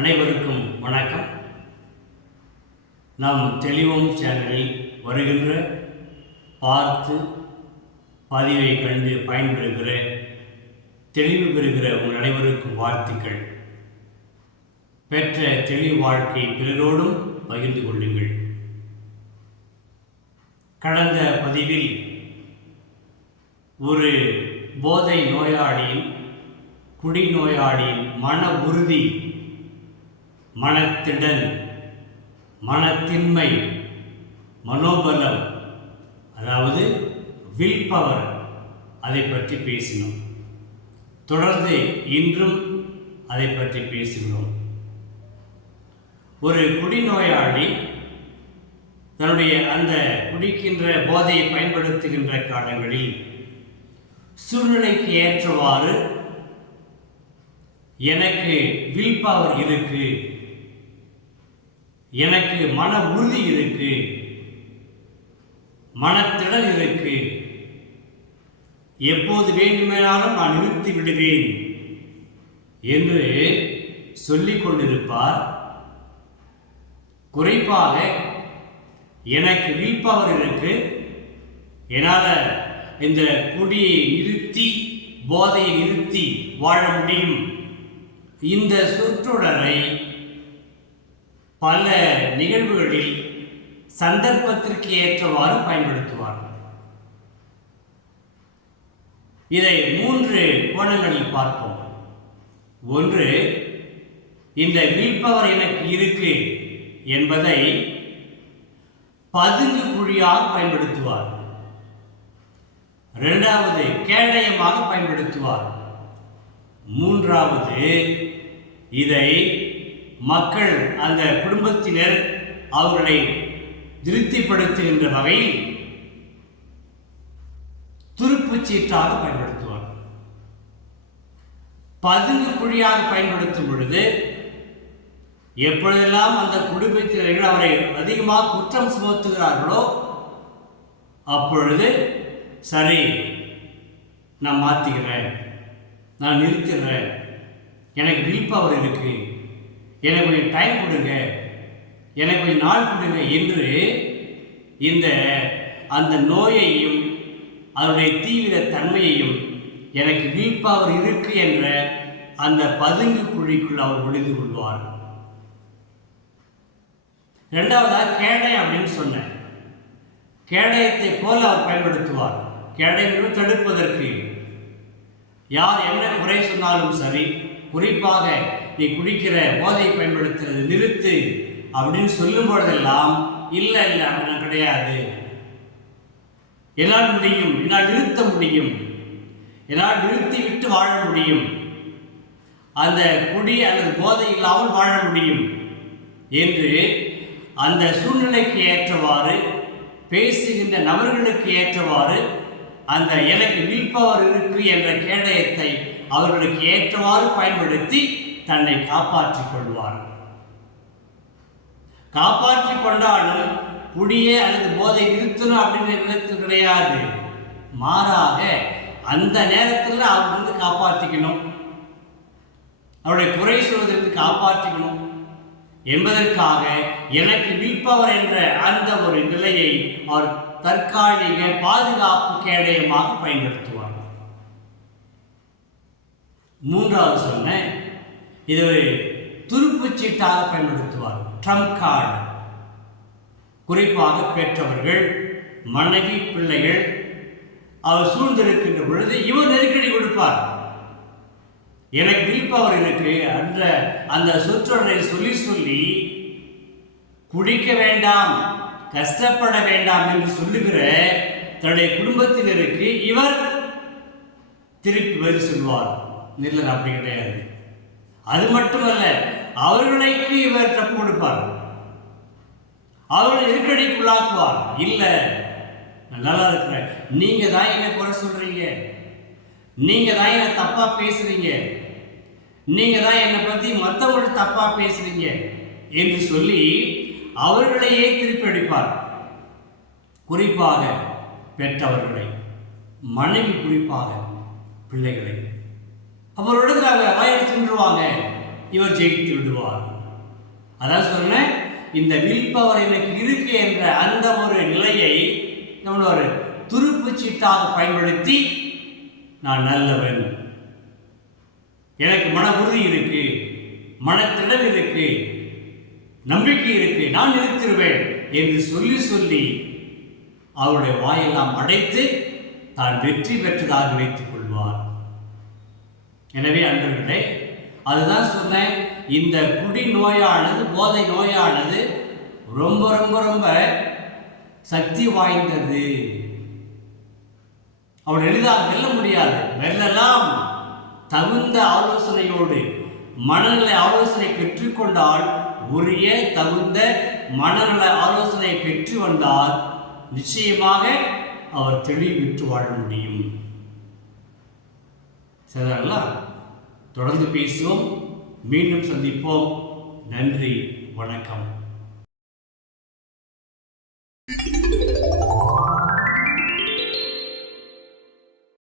அனைவருக்கும் வணக்கம். நாம் தெளிவோம் சேனலில் வருகின்ற பார்த்து பதிவை கண்டு பயன்பெறுகிற தெளிவு பெறுகிற உங்கள் அனைவருக்கும் வாழ்த்துக்கள். பெற்ற தெளிவு வாழ்க்கை பிறரோடும் பகிர்ந்து கொள்ளுங்கள். கடந்த பதிவில் ஒரு போதை நோயாளியின் குடிநோயாளியின் மன உறுதி மனத்திடல் மனத்தின்மை மனோபலம் அதாவது வில் பவர் அதை பற்றி பேசினோம். தொடர்ந்து இன்றும் அதை பற்றி பேசுகிறோம். ஒரு குடிநோயாளி தன்னுடைய அந்த குடிக்கின்ற போதையை பயன்படுத்துகின்ற காலங்களில் சூழ்நிலைக்கு ஏற்றவாறு எனக்கு வில் பவர் இருக்குது எனக்கு மன உறுதி இருக்கு. மனத்திடல் இருக்கு. எப்போது வேண்டுமானாலும் நான் நிறுத்தி விடுவேன் என்று சொல்லிக் கொண்டிருப்பார். குறிப்பாக எனக்கு வில் பவர் இருக்கு. என்னால் இந்த குடியை நிறுத்தி போதையை நிறுத்தி வாழ முடியும். இந்த சொற்றொடரை பல நிகழ்வுகளில் சந்தர்ப்பத்திற்கு ஏற்றவாறு பயன்படுத்துவார். இதை மூன்று கோணங்களில் பார்ப்போம். ஒன்று இந்த வில்பவர் எனக்கு இருக்கு என்பதை பதுங்கு குழியாக பயன்படுத்துவார். இரண்டாவது கேடயமாக பயன்படுத்துவார். மூன்றாவது இதை மக்கள் அந்த குடும்பத்தினர் அவர்களை திருப்திப்படுத்துகின்ற வகையில் துருப்புச் சீட்டாக பயன்படுத்துவார். பதுங்கு குழியாக பயன்படுத்தும் பொழுது எப்பொழுதெல்லாம் அந்த குடும்பத்தினர்கள் அவரை அதிகமாக குற்றம் சுமத்துகிறார்களோ அப்பொழுது சரி நான் மாற்றிக்கிறேன் நான் நிறுத்திடுறேன் எனக்கு வில் பவர் இருக்கு எனக்கு கொஞ்சம் டைம் கொடுங்க. எனக்கு கொஞ்சம் நாள் கொடுங்க என்று இந்த அந்த நோயையும் அதனுடைய தீவிர தன்மையையும் எனக்கு வில் இருக்கு என்ற அந்த பதுங்கு குழிக்குள் அவர் ஒழிந்து கொள்வார். இரண்டாவதாக கேடை அப்படின்னு சொன்னேன். கேடயத்தை போல அவர் பயன்படுத்துவார். கேடயங்களை தடுப்பதற்கு. யார் என்ன குறை சொன்னாலும் சரி குறிப்பாக நீ குடிக்கிற போதை பயன்படுத்துறது நிறுத்து அப்படின்னு சொல்லும் பொழுதெல்லாம் இல்லை இல்லை அப்படிலாம் கிடையாது. என்னால் முடியும் என்னால் நிறுத்த முடியும். என்னால் நிறுத்தி விட்டு வாழ முடியும். அந்த குடி அல்லது போதை இல்லாமல் வாழ முடியும். என்று அந்த சூழ்நிலைக்கு ஏற்றவாறு பேசுகின்ற நபர்களுக்கு ஏற்றவாறு அந்த எனக்கு வில்பவர் இருக்கு என்ற கேடயத்தை அவர்களுக்கு ஏற்றவாறு பயன்படுத்தி தன்னை காப்பாற்றிக் கொள்வார். காப்பாற்றிக் கொண்டாலும் குடியே அல்லது போதை நிறுத்தணும் அப்படின்னு நினைத்து கிடையாது. மாறாக அந்த நேரத்தில் அவர் வந்து காப்பாற்றிக்கணும். அவருடைய குறை சொல்வதற்கு காப்பாற்றிக்கணும். என்பதற்காக எனக்கு வில்பவர் என்ற அந்த ஒரு நிலையை அவர் தற்காலிக பாதுகாப்பு கேடயமாக பயன்படுத்துவார். மூன்றாவது சொன்னேன் இது ஒரு சீட்டாக பயன்படுத்துவார். ட்ரம்ப் கார்டு குறிப்பாக பெற்றவர்கள் மனைவி பிள்ளைகள் அவர் சூழ்ந்திருக்கின்ற பொழுது இவர் நெருக்கடி கொடுப்பார். எனக்கு வில்பவர் எனக்கு அந்த அந்த சொற்றொடரை சொல்லி சொல்லி குடிக்க வேண்டாம் கஷ்டப்பட வேண்டாம் என்று சொல்லுகிற தன்னுடைய குடும்பத்தினருக்கு இவர் திருப்பி பதில் சொல்வார் நில்லர் அப்படி கிடையாது. அது மட்டுமல்ல அவர்களுக்கு இவர் தப்பு கொடுப்பார். அவர்களை நெருக்கடிக்குள்ளாக்குவார் இல்லை நல்லா இருக்கிறேன். நீங்க தான் என்ன குறை சொல்றீங்க? நீங்க தான் என்ன தப்பா பேசுறீங்க? நீங்க தான் என்னை பத்தி மற்றவங்க தப்பா பேசுறீங்க? என்று சொல்லி அவர்களையே திருப்பி அடிப்பார். குறிப்பாக பெற்றவர்களை மனைவி குறிப்பாக பிள்ளைகளை. அவரோடத்தில் அவங்க வாயை இவர் ஜெயித்து விடுவார். அதான் சொன்னேன் இந்த வில் பவர் எனக்கு இருக்கு என்ற அந்த ஒரு நிலையை நம்ம ஒரு துருப்பு சீட்டாக பயன்படுத்தி நான் நல்லவன். எனக்கு மன உறுதி இருக்கு மனத்திடல் இருக்கு நம்பிக்கை இருக்கு நான் நிறுத்திடுவேன் என்று சொல்லி சொல்லி அவருடைய வாயெல்லாம் அடைத்து தான் வெற்றி பெற்றதாக வைத்துக் கொள்வார். எனவே அன்பர்களே அதுதான் சொன்னேன் இந்த குடி நோயானது போதை நோயானது ரொம்ப ரொம்ப ரொம்ப சக்தி வாய்ந்தது. அவன் எளிதாக வெல்ல முடியாது. வெல்லலாம். தகுந்த ஆலோசனையோடு மனநல ஆலோசனை பெற்றுக்கொண்டால் உரிய தகுந்த மனநல ஆலோசனை பெற்று வந்தால் நிச்சயமாக அவர் தெளிவிட்டு வாழ முடியும். சரிங்களா தொடர்ந்து பேசுவோம். மீண்டும் சந்திப்போம். நன்றி வணக்கம்.